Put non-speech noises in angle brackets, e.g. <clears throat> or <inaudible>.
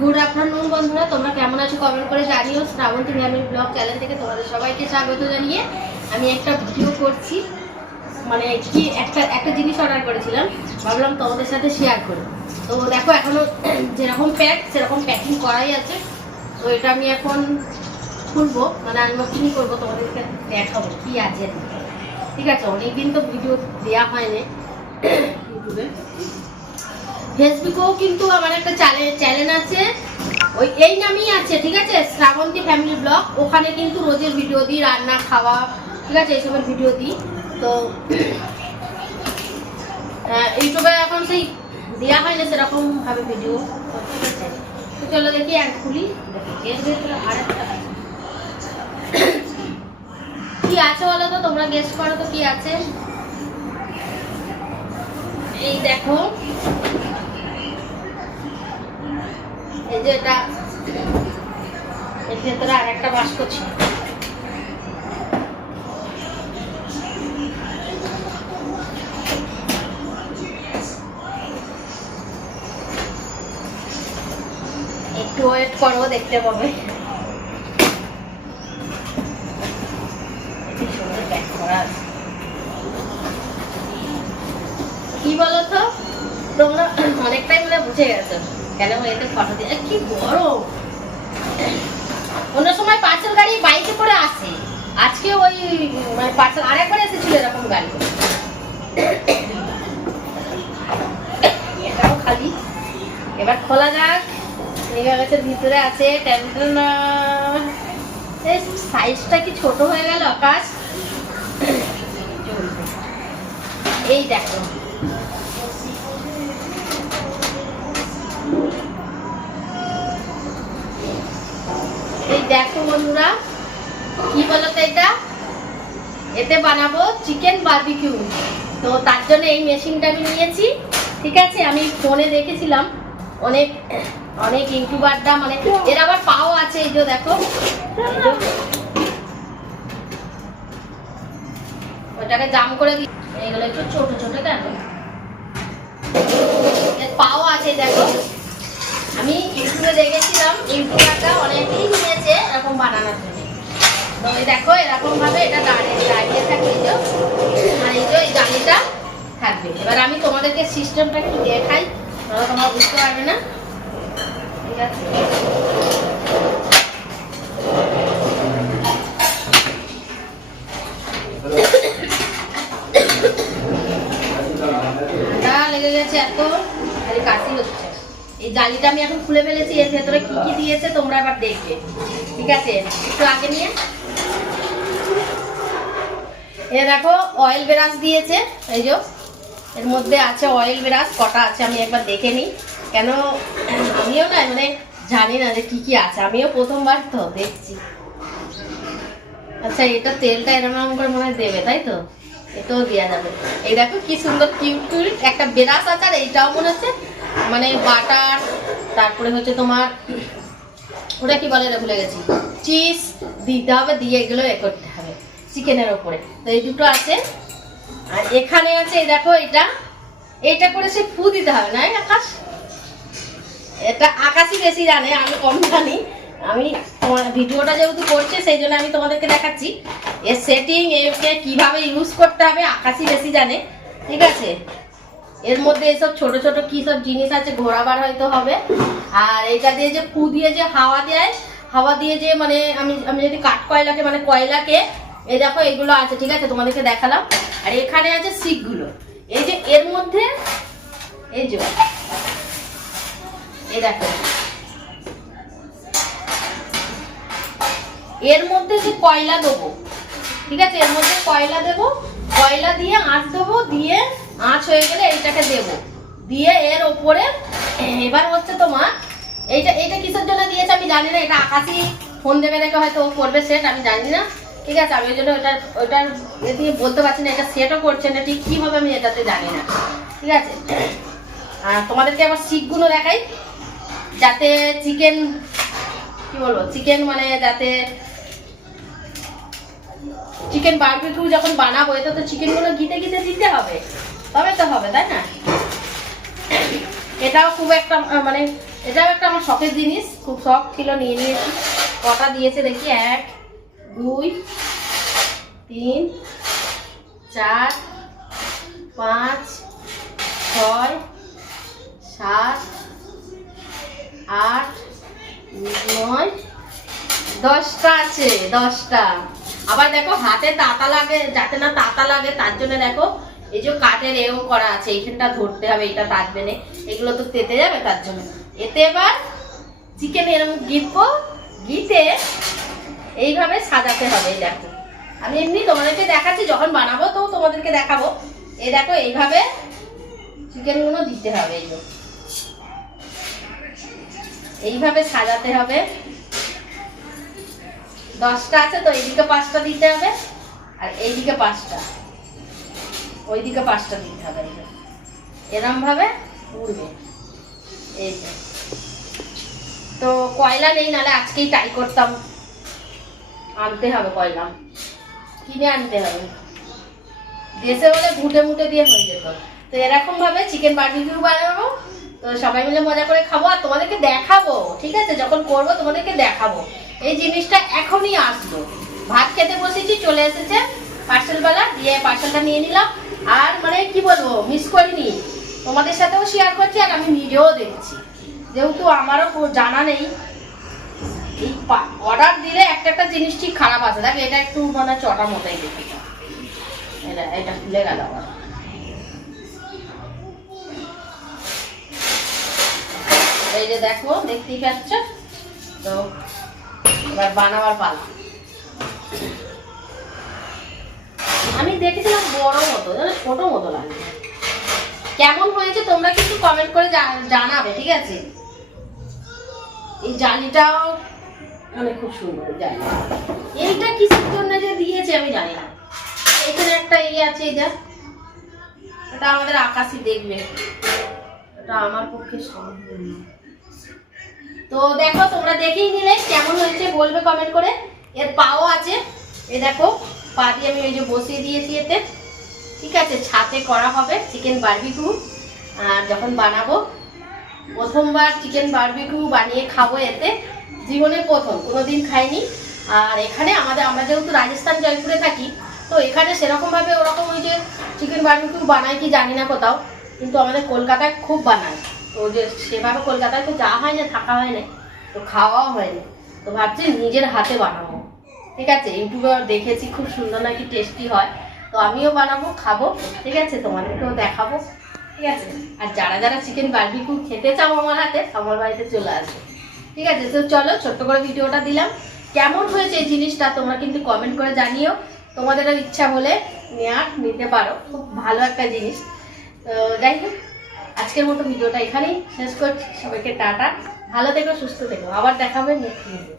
Good afternoon বন্ধুরা, তোমরা কেমন আছো কমেন্ট করে জানিও। শ্রাবন্তী ফ্যামিলি ব্লগ চ্যানেল থেকে তোমাদের সবাইকে স্বাগত জানিয়ে আমি একটা ভিডিও করছি। মানে কি, একটা একটা জিনিস অর্ডার করেছিলাম, ভাবলাম তোমাদের সাথে শেয়ার করি। তো দেখো এখনও <clears throat> যেরকম প্যাক সেরকম প্যাকিং করাই আছে। তো এটা আমি এখন খুলবো মানে আনবক্সিং করব, তোমাদেরকে দেখাবো কি আছে। ঠিক আছে, অনেকদিন তো ভিডিও দেওয়া হয়নি <clears throat> ইউটিউবে ফেসবুকেও কিন্তু আমার একটা চ্যানেল আছে। ওই এই নামেই আছে, ঠিক আছে? শ্রাবন্তী ফ্যামিলি ব্লগ ওখানে কিন্তু রোজের ভিডিও দিই, রান্না, খাওয়া, ঠিক আছে? এইসবের ভিডিও দিই। তো ইউটিউবে এখন সেই দেওয়া হয় না সেরকম ভাবে ভিডিও তো চলো দেখি, এক খুলি। এর ভেতরে আরেকটা। কি আছে বলো তো? তোমরা গেস করো তো কি আছে। এই দেখো এই যে এটা, এর ভেতরে আর বাস্ক ছিল। একটু ওয়েট করো দেখতে পাবে। কি বলতো? তোমরা অনেকটাই মানে বুঝে গেছো। কেন এতে ফটো দিয়ে? কি গরম! অন্য সময় পার্সেল গাড়ি বাইকে করে আসে। আজকে ওই মানে পার্সেল আরেকবার এসেছিল এরকম গাড়ি। এটাও খালি। এবার খোলা যাক। মেগা গাছের ভিতরে আছে সাইজটা কি ছোট হয়ে গেল আকাশ? এই দেখো। দেখো বন্ধুরা, কি বলতো এটা? এতে বানাবো চিকেন বারবিকিউ তো তার জন্য এই মেশিনটা আমি নিয়েছি, ঠিক আছে? আমি ফোনে দেখেছিলাম, অনেক অনেক ইউটিউবাররা মানে এর আবার পাও আছে, এই যে দেখো। ওটাকে জাম করে দি এগুলো একটু ছোট ছোট কেন? পাও আছে, দেখো। আমি ইউটিউবে দেখেছিলাম ইউটিউবারটা অনেকেই নিয়েছে এরকম বানানোর জন্য। তো দেখো এরকম ভাবে এটা দাঁড়িয়ে দাঁড়িয়ে থাকবে যে। আর এই যে এই দাঁড়িটা থাকবে। এবার আমি তোমাদেরকে সিস্টেমটা একটু দেখাই। তাহলে তোমরা বুঝতে পারবে না। ঠিক আছে? লেগে গেছে এত। কাশি হচ্ছে। এই জালিটা আমি এখন খুলে ফেলেছি, এর ভেতরে কি কি দিয়েছে তোমরা এবার দেখবে। ঠিক আছে? একটু আগে নিয়ে। এ দেখো অয়েল ব্রাশ দিয়েছে। এই যে, এর মধ্যে আছে অয়েল ব্রাশ কটা আছে আমি একবার দেখে নিই। কেন, আমিও না মানে জানি না যে কি কি আছে। আমিও প্রথমবার তো দেখছি। আচ্ছা এটা তেলটা এরকম এরকম করে মনে হয় দেবে, তাই তো? এটাও দেওয়া যাবে। এই দেখো, কি সুন্দর কিউট কিউট একটা বেরাস আছে, আর এইটাও মনে হচ্ছে মানে বাটার, তারপরে হচ্ছে তোমার, ওটা কি বলে ভুলে গেছি। চিজ দিতে হবে দিয়ে এগুলো এ করতে হবে, চিকেনের ওপরে। তো এই দুটো আছে। আর এখানে আছে দেখো এটা। এটা করে সে ফু দিতে হবে, না আকাশ? এটা আকাশই বেশি জানে, আমি কম জানি। আমি তোমার ভিডিওটা যেহেতু করছে, সেই জন্য আমি তোমাদেরকে দেখাচ্ছি। এর সেটিং একে কীভাবে ইউজ করতে হবে, আকাশই বেশি জানে। ঠিক আছে? এর মধ্যে এসব ছোট ছোট কি সব জিনিস আছে ঘোরাবার হয়তো হবে। আর এটা দিয়ে যে ফু দিয়ে যে হাওয়া দেয়, হাওয়া দিয়ে যে মানে আমি আমি যদি কাঠ কয়লাকে মানে কয়লাকে, এই দেখো এগুলো আছে, ঠিক আছে, তোমাদেরকে দেখালাম। আর এখানে আছে শিকগুলো এই যে এর মধ্যে, এই যে, এই দেখো। এর মধ্যে যে কয়লা দেবো, ঠিক আছে, এর মধ্যে কয়লা দেবো, কয়লা দিয়ে আঁচ দেবো, দিয়ে আঁচ হয়ে গেলে এইটাকে দেবো। দিয়ে এর ওপরে, এবার হচ্ছে তোমার, এইটা এইটা কিসের জন্য দিয়েছে আমি জানি না, এটা আকাশি ফোন দেবে দেখে হয়তো ও করবে সেট আমি জানি না। ঠিক আছে, আমি ওই জন্য ওটার ওটার এ দিয়ে বলতে পারছি না, এটা সেটও করছে না, ঠিক কীভাবে আমি এটাতে জানি না। ঠিক আছে? আর তোমাদেরকে আবার শিখগুলো দেখাই, যাতে চিকেন কি বলব চিকেন মানে যাতে চিকেন বারবিকিউ যখন বানাবো এটা তো চিকেনগুলো গিতে গিতে দিতে হবে। তবে তো হবে, তাই না? এটাও খুব একটা মানে এটাও একটা আমার শখের জিনিস, খুব শখ ছিল, নিয়ে নিয়েছি। কটা দিয়েছে দেখি, এক, দুই, তিন, চার, পাঁচ, ছয়, সাত, আট, নয়, দশটা আছে, দশটা। আবার দেখো, হাতে তাতা লাগে, যাতে না তাতা লাগে, তার জন্য দেখো এই যে কাঠের এও করা আছে, এইখানটা ধরতে হবে এটা থাকবে না এগুলো তো তেতে যাবে তার জন্য। এতে এবার চিকেন এরকম গিটবো গিতে এইভাবে সাজাতে হবে দেখো। আমি এমনি তোমাদেরকে দেখাচ্ছি, যখন বানাবো তো তোমাদেরকে দেখাবো। এ দেখো, এইভাবে চিকেনগুলো দিতে হবে, এই এইভাবে সাজাতে হবে। দশটা আছে তো, এইদিকে পাঁচটা দিতে হবে, আর এইদিকে পাঁচটা। ওইদিকে পাঁচটা দিতে হবে এই যে। এরম ভাবে উড়বে। এই যে। তো কয়লা নেই নালে আজকেই ট্রাই করতাম। আনতে হবে কয়লা। কিনে আনতে হবে। দেশে হলে ঘুটে মুটে দিয়ে হয়ে যেত। তো এরকম ভাবে চিকেন বার্বিকিউ বানাবো। তো সবাই মিলে মজা করে খাব আর তোমাদেরকে দেখাবো। ঠিক আছে? যখন করব তোমাদেরকে দেখাবো। এই জিনিসটা এখনই আসলো। ভাত খেতে বসেছি, চলে এসেছে। পার্সেল বেলা দিয়ে পার্সেলটা নিয়ে নিলাম। আর মানে কি বলব মিস করিনি। তোমাদের সাথেও শেয়ার করছি আর আমি ভিডিও দেখছি। যেহেতু আমারও জানা নেই অর্ডার দিলে একটা একটা জিনিস ঠিক খারাপ আছে। দেখ, এটা একটু মানে চটা মতোই দেখি এটা এটা খুলে গেল এই যে দেখো, দেখতেই পাচ্ছ? তো এবার বানাবার পালা। আমি দেখেছিলাম বড় মতো ছোট মতো লাগে কেমন হয়েছে তোমরা কিন্তু কমেন্ট করে জানাবে, ঠিক আছে? এই জালিটাও মানে খুব সুন্দর জালি। এইটা কিসের জন্য যে দিয়েছে আমি জানি না। এখানে একটা ইয়ে আছে, এই দেখ। এটা আমাদের আকাশি দেখবে। এটা আমার পক্ষে সম্ভব তো দেখো, তোমরা দেখেই নিলে, কেমন হয়েছে বলবে কমেন্ট করে। এর পাও আছে, এ দেখো। পা দিয়ে আমি ওই যে বসিয়ে দিয়েছি এতে। ঠিক আছে, ছাতে করা হবে চিকেন বার্বিকু আর যখন বানাবো, প্রথমবার চিকেন বার্বিকু বানিয়ে খাব এতে। জীবনে প্রথম কোনো দিন খাইনি। আর এখানে আমাদের, আমরা যেহেতু রাজস্থান, জয়পুরে থাকি, তো এখানে সেরকমভাবে ওরকম ওই যে চিকেন বারবিকিউ বানায় কি জানি না কোথাও। কিন্তু আমাদের কলকাতায় খুব বানায়। তো যে সেভাবে কলকাতায় তো যাওয়া হয় না, থাকা হয় না। তো খাওয়াও হয় না। তো ভাবছি নিজের হাতে বানাবো। ঠিক আছে? ইউটিউবে দেখেছি, খুব সুন্দর নাকি টেস্টি হয়। তো আমিও বানাবো, খাব, ঠিক আছে? তোমাদেরকেও দেখাবো, ঠিক আছে? আর যারা যারা চিকেন বারবিকিউ খেতে চাও আমার হাতে, আমার বাড়িতে চলে আসবে। ঠিক আছে? তো চলো, ছোট্ট করে ভিডিওটা দিলাম। কেমন হয়েছে এই জিনিসটা তোমরা কিন্তু কমেন্ট করে জানিও। তোমাদেরও ইচ্ছা হলে নেওয়ার নিতে পারো। খুব ভালো একটা জিনিস। তো যাই হোক, আজকের মতো ভিডিওটা এখানেই শেষ করছি। সবাইকে টাটা। ভালো থেকো, সুস্থ থেকো। আবার দেখাবে নেক্সট ভিডিও